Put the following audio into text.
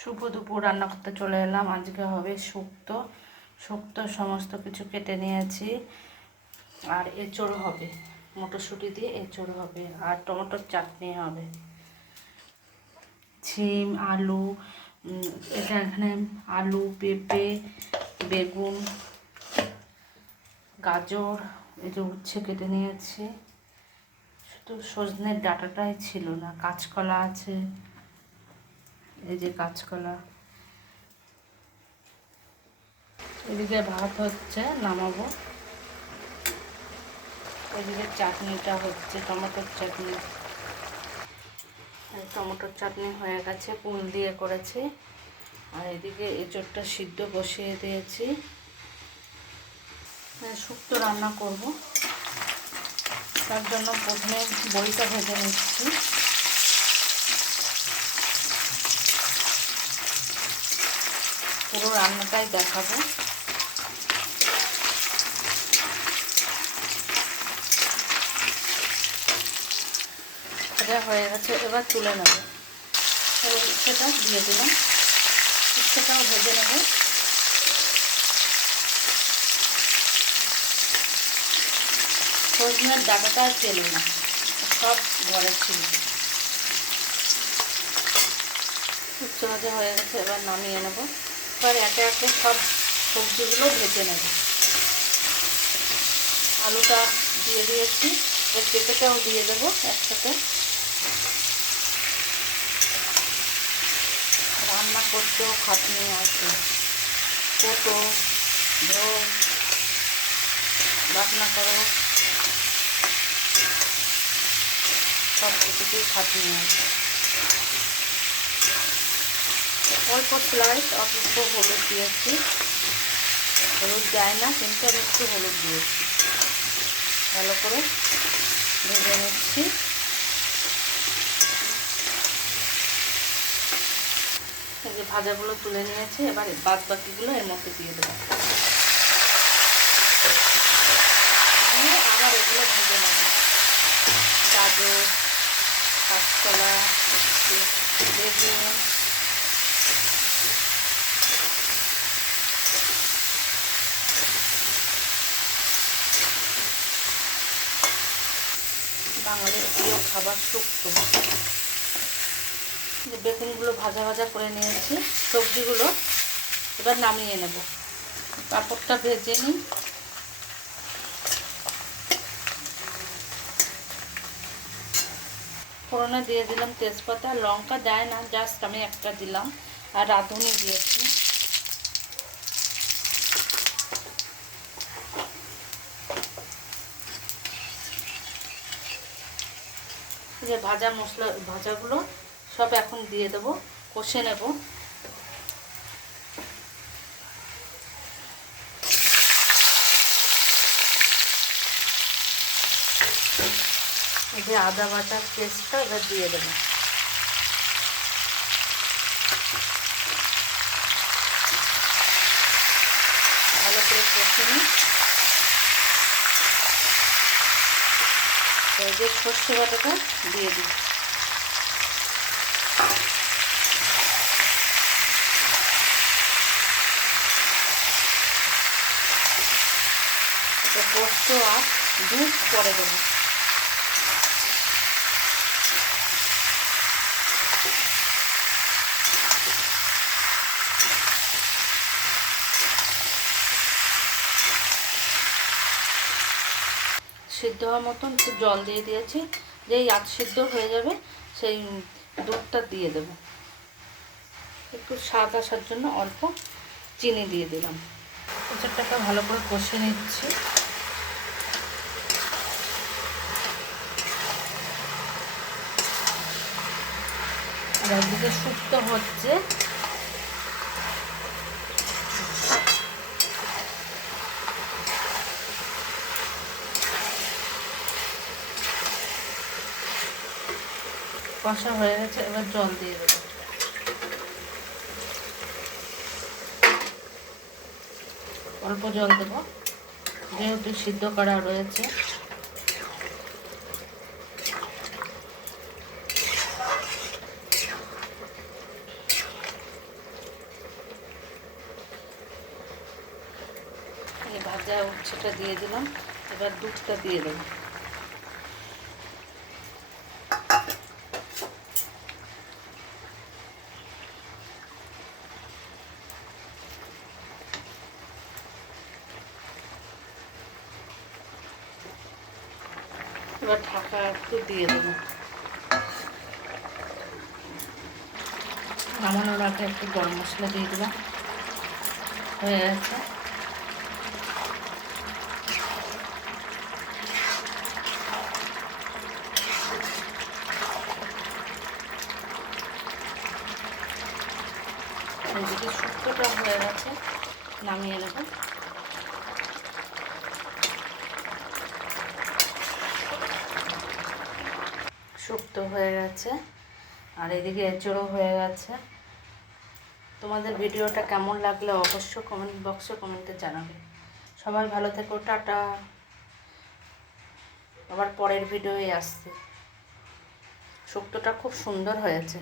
শুভ দুপুর। রান্না করতে চলে এলাম। আজকে হবে শুক্তো। সমস্ত কিছু কেটে নিয়েছি। আর এঁচোড় হবে, মটরশুঁটি দিয়ে এঁচোড় হবে, আর টমেটোর চাটনি হবে। ছিম, আলু, এখানে আলু, পেঁপে, বেগুন, গাজর, এই যে উচ্ছে কেটে নিয়েছি। শুধু সজনের ডাঁটাটাই ছিল না। কাঁচকলা আছে, এই যে কাঁচকলা। এদিকে ভাত হচ্ছে, নামাবো। এদিকে চাটনিটা হচ্ছে, টমেটোর চাটনি। টমেটোর চাটনি হয়ে গেছে, কুল দিয়ে করেছি। আর এদিকে এঁচোড়টা সিদ্ধ বসিয়ে দিয়েছি। শুক্তো রান্না করব, তার জন্য প্রথমে বড়িটা ভেজে নিচ্ছি। পুরো রান্নাটাই দেখাবো। এটা হয়ে গেছে, এবার তুলে নেব। উচ্ছেটা দিয়ে দিলাম, উচ্ছেটাও ভেজে নেব। সজনের ডাঁটাটা আর তেল না, সব ঘরে ছিল। উচ্ছে ভাজা হয়ে গেছে, এবার নামিয়ে নেব। এবার একে একে সব সবজিগুলো ভেজে নেব। আলুটা দিয়ে দিয়েছি, এবার পেঁপেটাও দিয়ে দেবো একসাথে। রান্না করতেও খাটনি আছে, কোটো, ধো, বাটনা করো, সব কিছুতেই খাটনি আছে। অল্প স্লাইস, অল্প হলুদ দিয়েছি। হলুদ যায় না, কিন্তু আমি একটু হলুদ দিয়েছি। ভালো করে ভেজে নিচ্ছি। এই যে ভাজাগুলো তুলে নিয়েছি, এবার বাদ বাকিগুলো এর মধ্যে দিয়ে দেবো। আবার এগুলো ভেজে নেব। গাজর, কাঁচকলা, বেগুন, বাঙালির প্রিয় খাবার শুক্তো। বেগুনগুলো ভাজা ভাজা করে নিয়েছি, সবজিগুলো এবার নামিয়ে নেব। পাঁপড়টা ভেজে নিই। ফোড়নে দিয়ে দিলাম তেজপাতা, লঙ্কা দেয় না, জাস্ট আমি একটা দিলাম। আর রাঁধুনি দিয়েছি। যে ভাজা মশলা ভাজাগুলো সব এখন দিয়ে দেবো, কষে নেব। এই যে আদা বাটার পেস্টটা এবার দিয়ে দেবো। ভালো করে কষে নিই। এই যে সর্ষে বাটাটা দিয়ে দিই। পোস্ত আর দুধ পরে দেবো। সিদ্ধ হওয়ার মতন একটু জল দিয়ে দিয়েছি। যেই আধ সিদ্ধ হয়ে যাবে সেই দুধটা দিয়ে দেব। একটু স্বাদ আসার জন্য অল্প চিনি দিয়ে দিলাম। এঁচোড়টাকে ভালো করে কষে নিচ্ছি। আর একদিকে শুক্তো হচ্ছে। কষা হয়ে গেছে, এবার জল দিয়ে দেবো। অল্প জল দেবো, যেহেতু সিদ্ধ করা রয়েছে। ভাজা উচ্ছেটা দিয়ে দিলাম, এবার দুধটা দিয়ে দেবো। এবার ঢাকা একটু দিয়ে দেবো। নামানোর আগে একটু গরম মশলা দিয়ে দিলাম, হয়ে গেছে। এদিকে শুক্তোটা হয়ে গেছে, নামিয়ে নেব। শুক্তো হয়ে গেছে আর এদিকে এঁচড়ও হয়ে গেছে। তোমাদের ভিডিওটা কেমন লাগলে অবশ্যই কমেন্ট বক্সে কমেন্টে জানাবে। সবাই ভালো থেকো, টাটা। আবার পরের ভিডিওয়ে আসছে। শুক্তোটা খুব সুন্দর হয়েছে।